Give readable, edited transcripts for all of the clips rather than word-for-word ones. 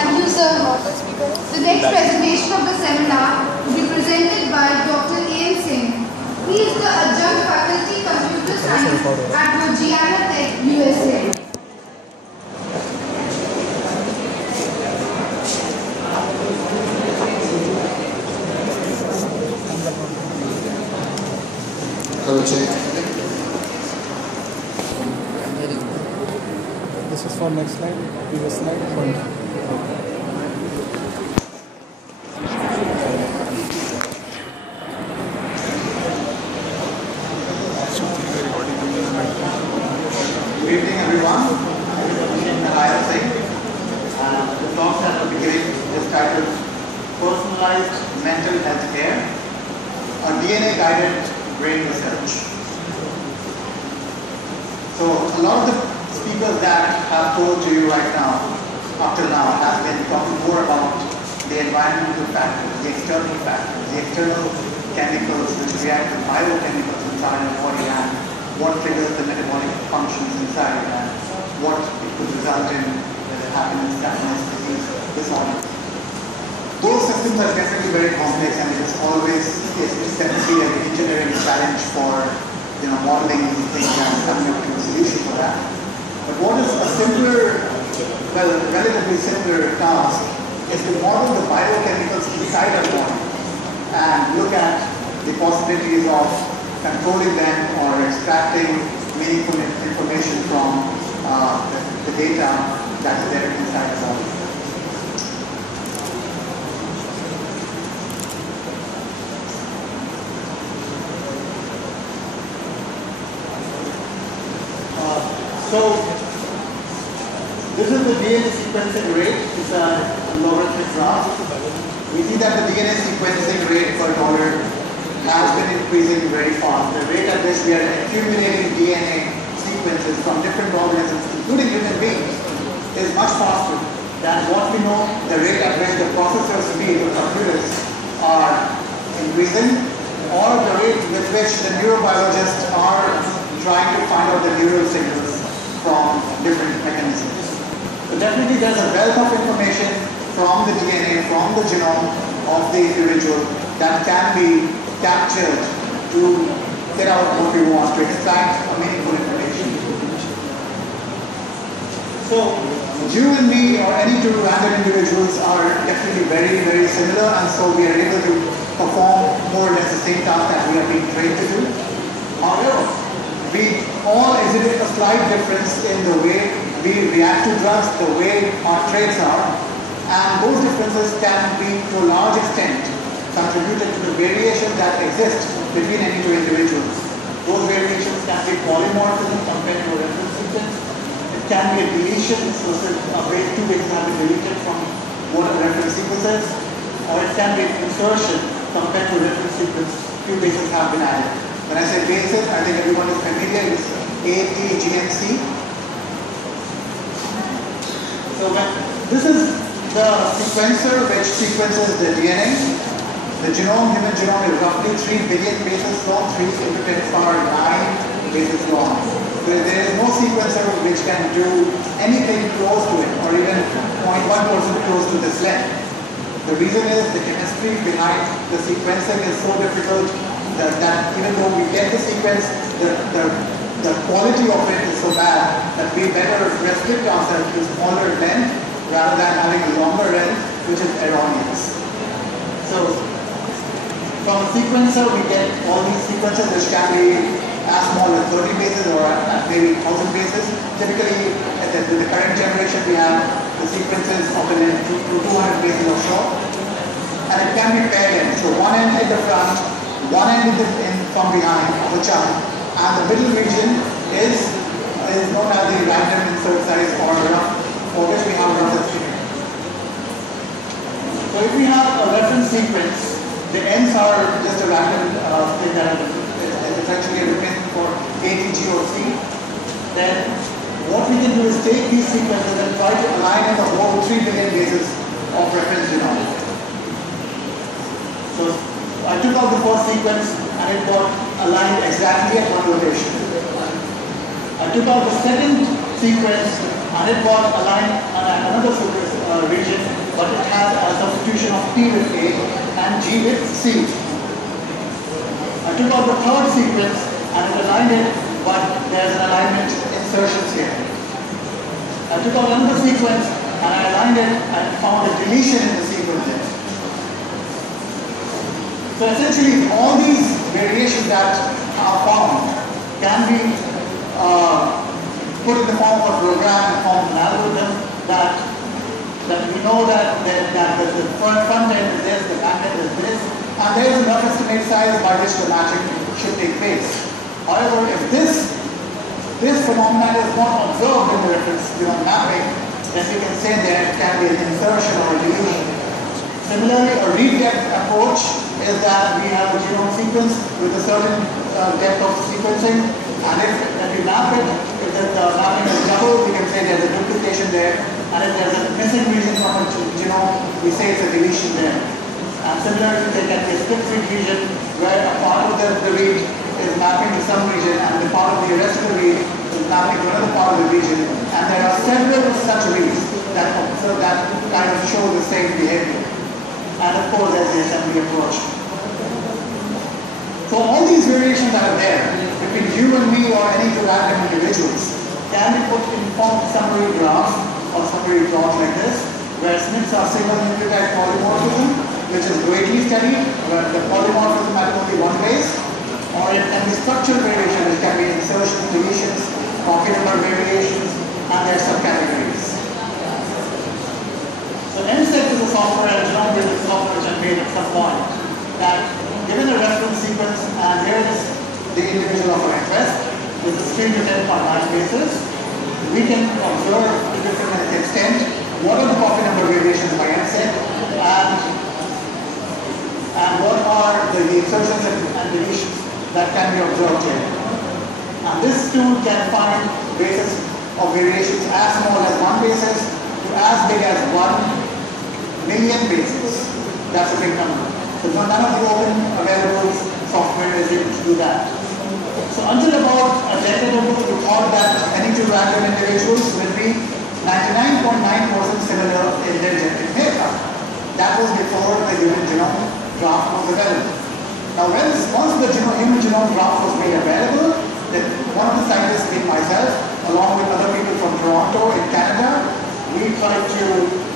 Thank you, sir. The next presentation of the seminar will be presented by Dr. Singh. He is the adjunct faculty computer science at Virginia Tech, USA. Hello, check. This is for next slide, previous slide. Good evening, everyone. I'm Abhishek Narain. The talk that will be giving is titled Personalized Mental Health Care, a DNA-guided brain research. So a lot of the speakers that have told to you right now, up till now, have been talking more about the environmental factors, the external chemicals which react with biochemicals inside the body and what triggers the metabolic functions inside and what it could result in, whether happiness, sadness, disease, disorders. Those systems are definitely very complex and it is always definitely an engineering challenge for modeling these things and coming up to a solution for that. But what is a simpler, relatively simpler task is to model the biochemicals inside our body and look at the possibilities of controlling them or extracting meaningful information from the data that is there inside the body. So this is the DNA sequencing rate. It's a logarithmic graph. We see that the DNA sequencing rate per dollar has been increasing very fast. The rate at which we are accumulating DNA sequences from different organisms, including human beings, is much faster than what we know the rate at which the processor speed of computers are increasing, or the rate with which the neurobiologists are trying to find out the neural signals from different mechanisms. So definitely there's a wealth of information from the DNA, from the genome of the individual that can be captured to get out what we want, to extract meaningful information. So you and me or any two random individuals are definitely very, very similar, and so we are able to perform more or less the same task that we are being trained to do. However, we all exhibit a slight difference in the way we react to drugs, the way our traits are, and those differences can be to a large extent contributed to the variations that exist between any two individuals. Those variations can be polymorphism compared to a reference sequence. It can be a deletion, so two bases have been deleted from what a reference sequence is, or it can be an insertion compared to a reference sequence, few bases have been added. When I say bases, I think everyone is familiar with ATGMC. So this is the sequencer which sequences the DNA. The genome, human genome, is roughly 3 billion bases long, 3 into 10 power 9 bases long. So there is no sequencer which can do anything close to it, or even 0.1% close to this length. The reason is the chemistry behind the sequencing is so difficult that even though we get the sequence, the quality of it is so bad that we better restrict ourselves to smaller length rather than having a longer length, which is erroneous. So from a sequencer, we get all these sequences which can be as small as 30 bases or at maybe 1,000 bases. Typically, with the current generation, we have the sequences of the length to 200 bases or so, and it can be paired end. So one end in the front, one end from behind of the chunk, and the middle region is known as the random insert size or rough, for which we have rough estimate. So if we have a reference sequence, the ends are just a random thing that is essentially written for A, T, G, or C. Then what we can do is take these sequences and try to align in the whole 3 billion bases of reference genome. So I took out the first sequence and it got aligned exactly at one location. I took out the second sequence and it got aligned at another region, but it has a substitution of T with A and G with C. I took out the third sequence and it aligned it, but there's an alignment insertions here. I took out another sequence and I aligned it and found a deletion in the sequence there. So essentially, all these variations that are found can be put in the form of a program, in the form of an algorithm that we know that the front end is this, the back end is this, and there is a rough estimate size by which the matching should take place. However, if this phenomenon is not observed in the reference mapping, then we can say that it can be an insertion or a deletion. Similarly, a read-depth approach is that we have a genome sequence with a certain depth of sequencing, and if we map it, if the mapping is double, we can say there's a duplication there, and if there's a missing region from a genome, we say it's a deletion there. And similarly, there can be a split read region where a part of the read is mapping to some region, and the part of the rest of the read is mapping to another part of the region, and there are several such reads that kind of show the same behavior. And of course, there's the assembly approach. So all these variations that are there between you and me or any two random individuals can be put in form of summary graphs or summary plots like this, where SNPs are single nucleotide polymorphism, which is greatly studied, where the polymorphism has only one base, or it can be structural variation, which can be insertions, deletions, copy number variations, and their subcategories. So MSET is a software, and genome building software which I made at some point, that given a reference sequence, and here is the individual of our interest, with a string to 10.9 bases, we can observe to different extent what are the copy number variations by MSET, and what are the insertions and deletions that can be observed here. And this tool can find bases of variations as small as 1 basis to as big as 1 million bases. That's a big number. So none of the open available software is able to do that. So until about a decade ago, we thought that any two random individuals will be 99.9% similar in their genetic makeup. That was before the human genome graph was available. Now, once the human genome graph was made available, then one of the scientists, being myself, along with other people from Toronto in Canada, we tried to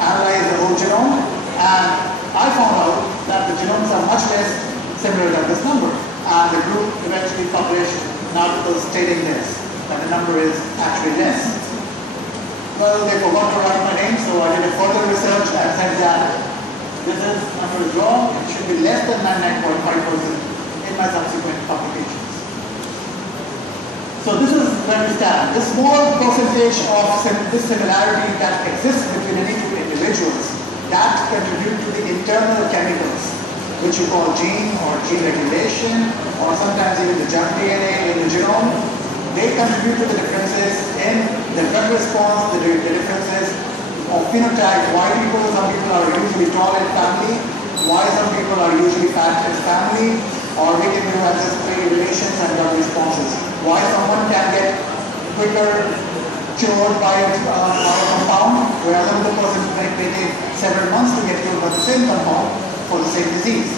analyze the whole genome, and I found out that the genomes are much less similar than this number. And the group eventually published an article stating this, that the number is actually less. Well, they forgot to write my name, so I did a further research and said that this number is wrong, it should be less than 99.5% in my subsequent publications. So this is where we stand. This small percentage of this similarity that exists between any two individuals that contribute to the internal chemicals, which you call gene or gene regulation, or sometimes even the junk DNA in the genome, they contribute to the differences in the drug response, the differences of phenotype, why some people are usually tall in family, why some people are usually fat in family, or we can do ancestry relations and drug responses. Why someone can get quicker cured by a compound, whereas another person may take several months to get cured by the same compound for the same disease.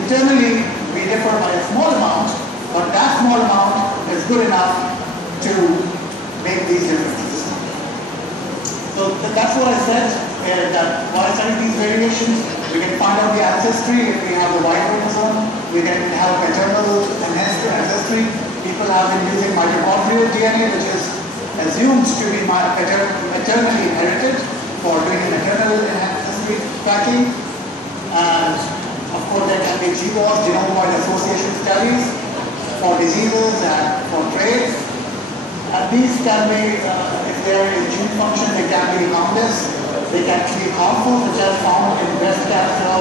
Internally, we differ by a small amount, but that small amount is good enough to make these differences. So that's what I said, that while studying these variations, we can find out the ancestry. If we have the Y chromosome, we can have paternal ancestry. People have been using mitochondrial DNA, which is assumed to be maternally inherited for doing maternal ancestry tracking. And of course, there can be GWAS, genome-wide association studies, for diseases and for traits. And these can be, if they are in gene function, they can be harmless. They can be harmful, such as found in breast cancer.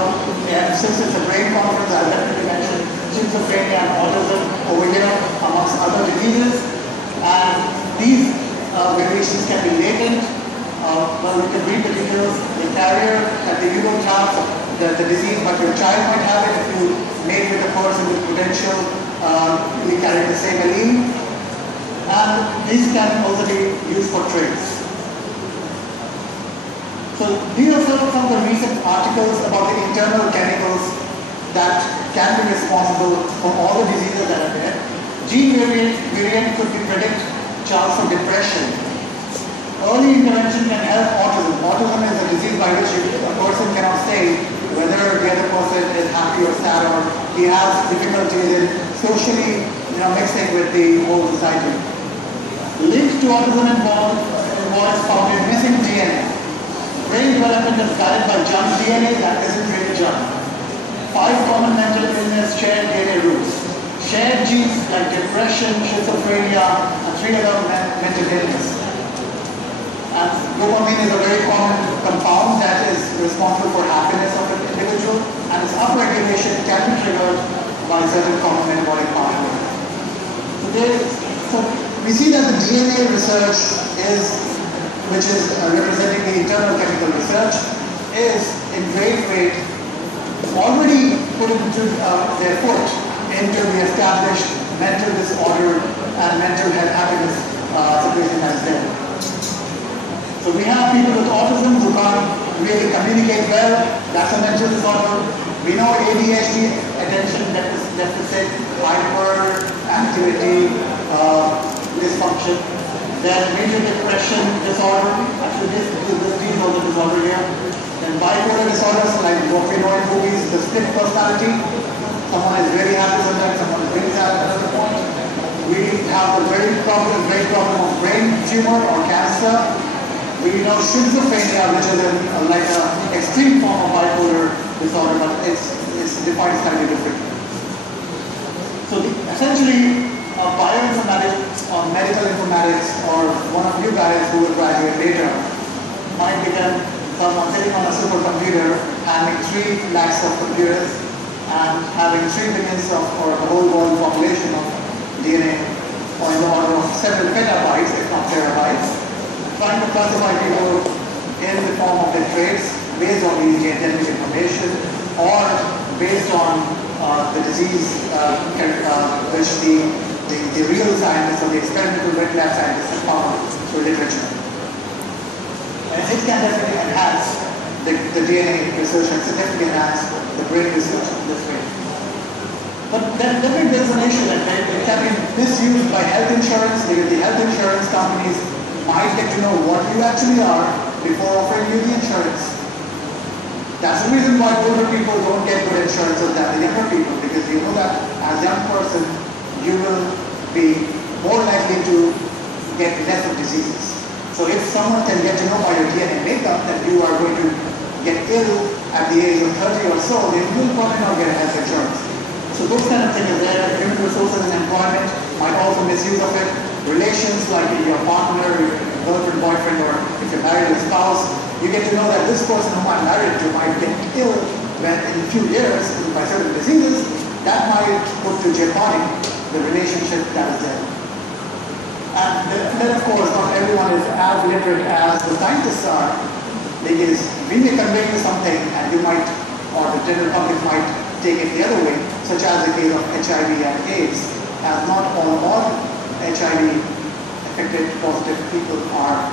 And since it's a brain conference, I'll definitely mention schizophrenia and autism over here, amongst other diseases. And these variations can be latent. Well, you can read the details. The carrier that you don't have the disease, but your child might have it if you mate with a person with potential, we carry the same allele. And these can also be used for traits. So So these are some of the recent articles about the internal chemicals that can be responsible for all the diseases that are there. Gene variant could be predict chance of depression. Early intervention can help autism. Autism is a disease by which a person cannot say whether the other person is happy or sad, or he has difficulties in socially mixing with the whole society. Linked to autism involves found in missing DNA. Brain development is guided by junk DNA that isn't really junk. 5 common mental illness shared DNA roots. Shared genes like depression, schizophrenia, and 3 other mental illness. And dopamine is a very common compound that is responsible for happiness of an individual, and its upregulation can be triggered by certain common metabolic pathways. So we see that the DNA research which is representing the internal chemical research, is in great rate already put into their foot into the established mental disorder and mental health happiness situation that is there. So we have people with autism who can't really communicate well. That's a mental disorder. We know ADHD, attention deficit, hyperactivity, dysfunction. Then major depression disorder. Actually, this is also disorder here. Then bipolar disorders, like what we know in movies, the split personality. Someone is very happy sometimes, someone is very sad at another point. We have the very problem of brain tumor or cancer. We know schizophrenia, which is like an extreme form of bipolar disorder, but it's defined slightly differently. So essentially, bioinformatics or medical informatics, or one of you guys who will graduate later, might become someone sitting on a supercomputer, having 3 lakhs of computers, and having 3 billion or the whole world population of DNA, or in the order of several petabytes, if not terabytes, trying to classify people in the form of their traits based on the genetic information, or based on the disease which the real scientists or the experimental wet lab scientists have found through literature. And it can definitely enhance the DNA research and significantly enhance the brain research in this way. But then there's an issue that it can be misused by health insurance, because the health insurance companies might get to know what you actually are before offering you the insurance. That's the reason why older people don't get good insurance than the younger people, because you know that as a young person, you will be more likely to get less of diseases. So if someone can get to know by your DNA makeup that you are going to get ill at the age of 30 or so, they will probably not get health insurance. So those kind of things are there. Human resources and employment might also misuse of it. Relations like your partner, your girlfriend, boyfriend, or if you're married to a spouse, you get to know that this person whom I'm married to might get ill when in a few years by certain diseases. That might put to jeopardy the relationship that is there. And then of course, not everyone is as literate as the scientists are, because we may convey you something and you might, or the general public might take it the other way, such as the case of HIV and AIDS, as not all HIV affected positive people are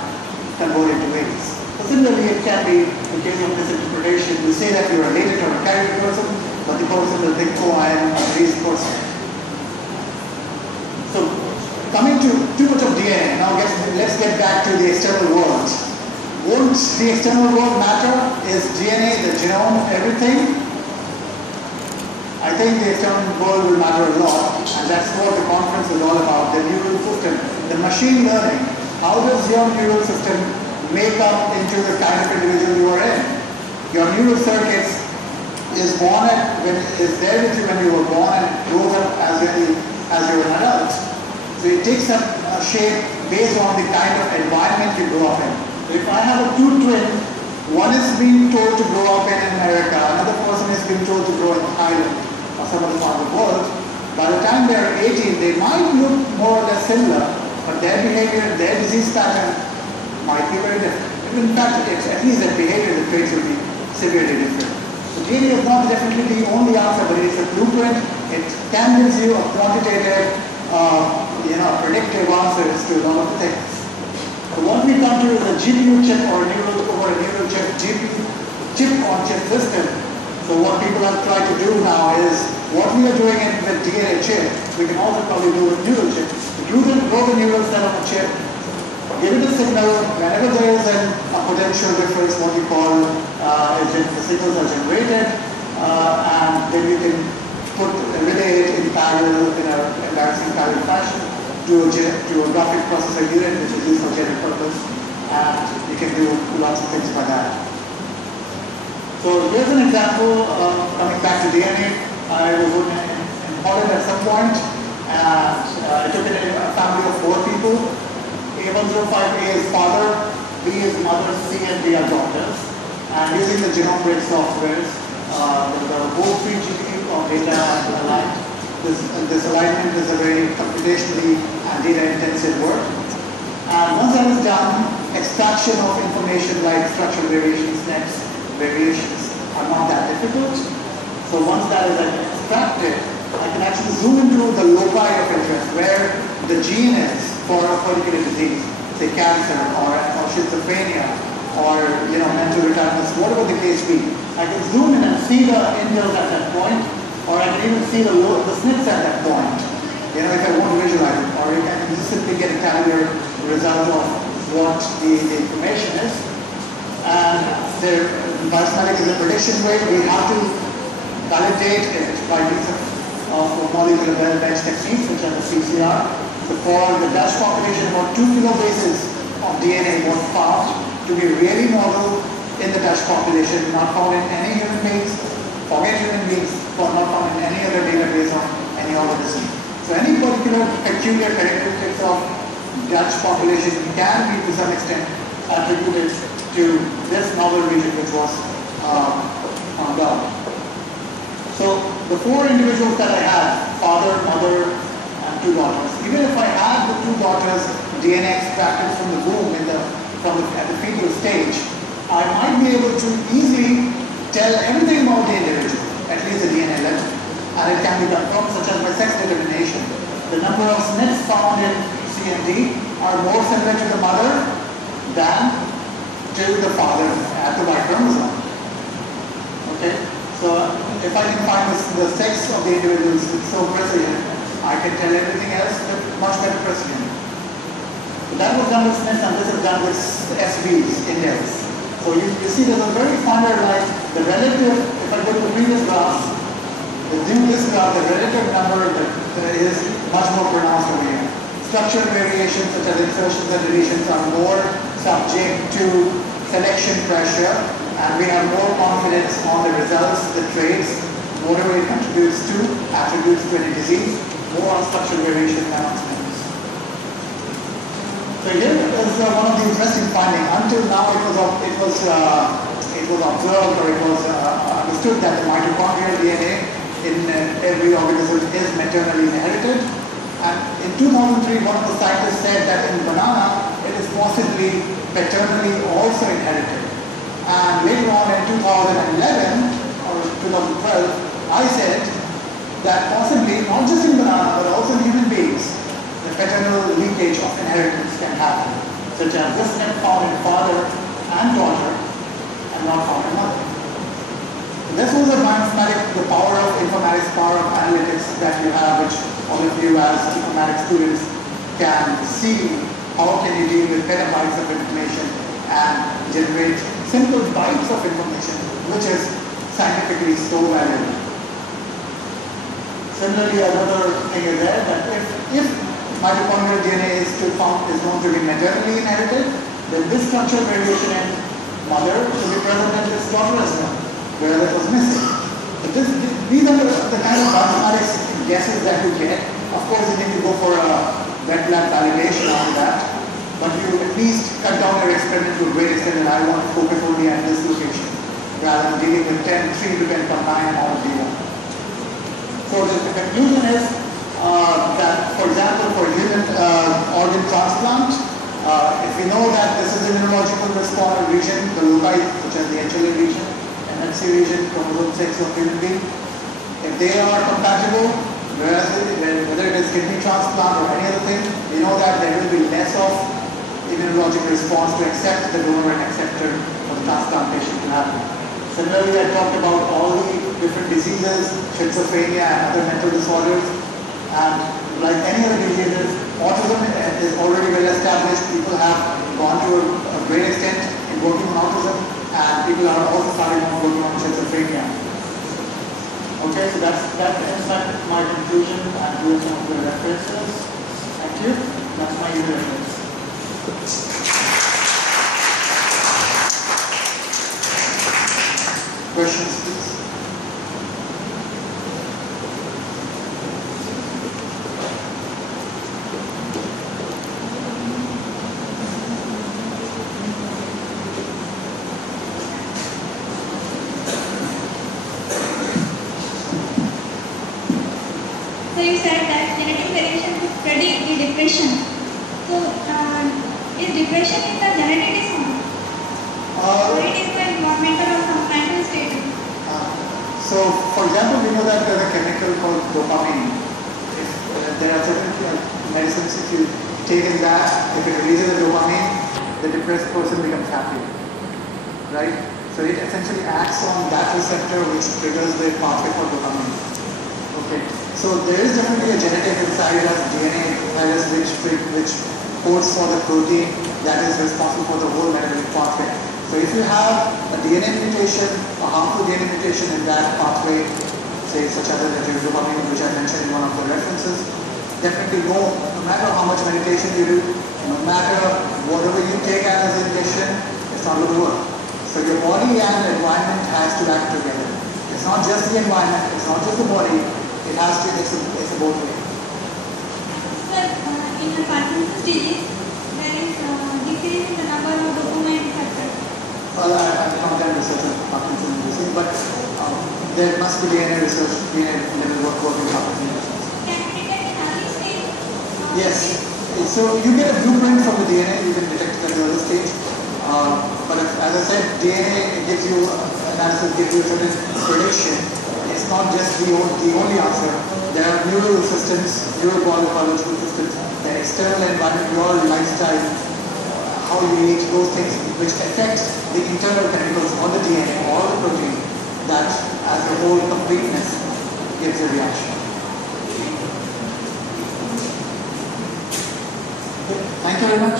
converted to AIDS. So similarly, it can be a case of misinterpretation. You say that you're a latent or a carrier person, but the person will think, oh, I am a diseased person. So coming to too much of DNA, now let's get back to the external world. Won't the external world matter? Is DNA, the genome, everything? I think the external world will matter a lot, and that's what the conference is all about, the neural system, the machine learning. How does your neural system make up into the kind of individual you are in? Your neural circuits is there with you when you were born and grows up as you're an adult. So it takes up a shape based on the kind of environment you grow up in. If I have a twin, one is being told to grow up in America, another person is being told to grow in Thailand or some other part of the world. By the time they are 18, they might look more or less similar, but their behavior, their disease pattern might be very different. In fact, at least their behavior, the traits will be severely different. So DNA is not definitely the only answer, but it's a blueprint. It can give you a quantitative, predictive answers to a lot of things. So what we come to is a GPU chip or neural for a neural chip-on-chip system. So what people have tried to do now is, what we are doing it with DNA chip, we can also probably do with neural chip. Grow the neural cell on a chip, give it a signal. Whenever there is a potential difference, what you call, the signals are generated, and then you can relay it in parallel, in an embarrassing parallel fashion, to a graphic processor unit, which is used for general purpose, and you can do lots of things by that. So here's an example, coming back to DNA. I was in Holland at some point, and I took in a family of 4 people. A105A is father, B is mother, C and D are daughters. And using the genome break softwares, the whole 3 GB of data are aligned. This alignment is a very computationally and data-intensive work. And once that is done, extraction of information like structural variations, nets, variations are not that difficult. So once that is extracted, I can actually zoom into the loci of interest where the gene is for a particular disease, say cancer or schizophrenia or mental retardedness, whatever the case be. I can zoom in and see the indels at that point, or I can even see the SNPs at that point. If I want to visualize it, or I can just simply get a calendar result of what the information is. And the bioinformatics is a prediction way. We have to validate it by use of molecular well bench techniques, which are the PCR. So for the Dutch population, about 2 kilobases of DNA was found to be really novel in the Dutch population, not found in any human beings, forget human beings, not found in any other database of any organism. So any particular peculiar characteristics of Dutch population can be to some extent attributed to this novel region which was found out. So the 4 individuals that I had, father, mother, and 2 daughters, even if I had the 2 daughters DNA extracted from the womb at the fetal stage, I might be able to easily tell everything about the individual, at least the DNA level. And it can be done from such as by sex determination. The number of SNPs found in C and D are more similar to the mother than to the father at the Y chromosome. Okay? So if I can find the sex of the individuals with so precision, I can tell everything else with much better precision. So that was done with SNPs, and this is done with SBs, indels. So you see there's a very finer line. The relative, if I go to the previous graph, this graph, the relative number is much more pronounced over here. Structural variations such as insertions and deletions are more subject to selection pressure, and we have more confidence on the results, the traits, whatever it contributes to, attributes to any disease, more on structural variation than on SNPs. So here is one of the interesting findings. Until now it was observed, or it was understood that the mitochondrial DNA in every organism is maternally inherited. And in 2003, one of the scientists said that in banana, it is possibly paternally also inherited. And later on in 2011 or 2012, I said that possibly not just in banana but also in human beings, the paternal leakage of inheritance can happen, such as this SNP found in father and daughter and not found in mother. This was the power of informatics, power of analytics that you have, which all of you as informatics students can see. How can you deal with petabytes of information and generate simple bytes of information, which is scientifically so valuable. Similarly, another thing is there that if mitochondrial DNA is known to be maternally inherited, then this structural variation in mother should be present in this daughter as well, where that was missing. But these are the kind of mathematics guesses that you get. Of course, you need to go for a wet lab validation on that, but you at least cut down your experiment to a great extent, and I want to focus only at this location, rather than dealing with 3 to 10 combined all data. So the conclusion is that, for example, for human organ transplant, if we know that this is a neurological response region, the loci, such as the HLA region, MHC region, chromosome 6 of human being, if they are compatible, whether it is kidney transplant or any other thing, we know that there will be less of immunological response to accept the donor and acceptor for the transplantation to happen. Similarly, I talked about all the different diseases, schizophrenia and other mental disorders. And like any other diseases, autism is already well established. People have gone to a great extent in working on autism, and people are also starting on working on schizophrenia. Okay, so that ends my conclusion and doing some of the references. Thank you. That's my unit reference. Questions, please. So you said that genetic variation could predict the depression. So is depression in the genetic disorder? Or it is the environmental or some mental state? So, for example, we know that there is a chemical called dopamine. If there are certain medicines, if you take in that, if it releases the dopamine, the depressed person becomes happy, right? So it essentially acts on that receptor which triggers the pathway for dopamine. Okay. So there is definitely a genetic inside us, DNA inside us, which codes for the protein that is responsible for the whole metabolic pathway. So if you have a DNA mutation, a harmful DNA mutation in that pathway, say such as the dopamine, which I mentioned in one of the references, definitely no matter how much meditation you do, no matter whatever you take as injection, it's not going to work. So your body and the environment has to act together. It's not just the environment, it's not just the body, it has to, it's a both way. Sir, in the Parkinson's disease, there is decrease in the number of dopamine receptors. Well, I can't tell research on Parkinson's disease, but there must be DNA research, DNA level work in Parkinson's disease. Can you detect in early stage? Yes. So you get a blueprint from the DNA, you can detect it at the early stage. But as I said, DNA gives you analysis, gives you a certain prediction. It's not just the only answer. There are neural systems, neurobiological systems, the external environment, your lifestyle, how you eat, those things which affect the internal chemicals on the DNA or the protein that as a whole completeness gives a reaction. Okay. Thank you very much.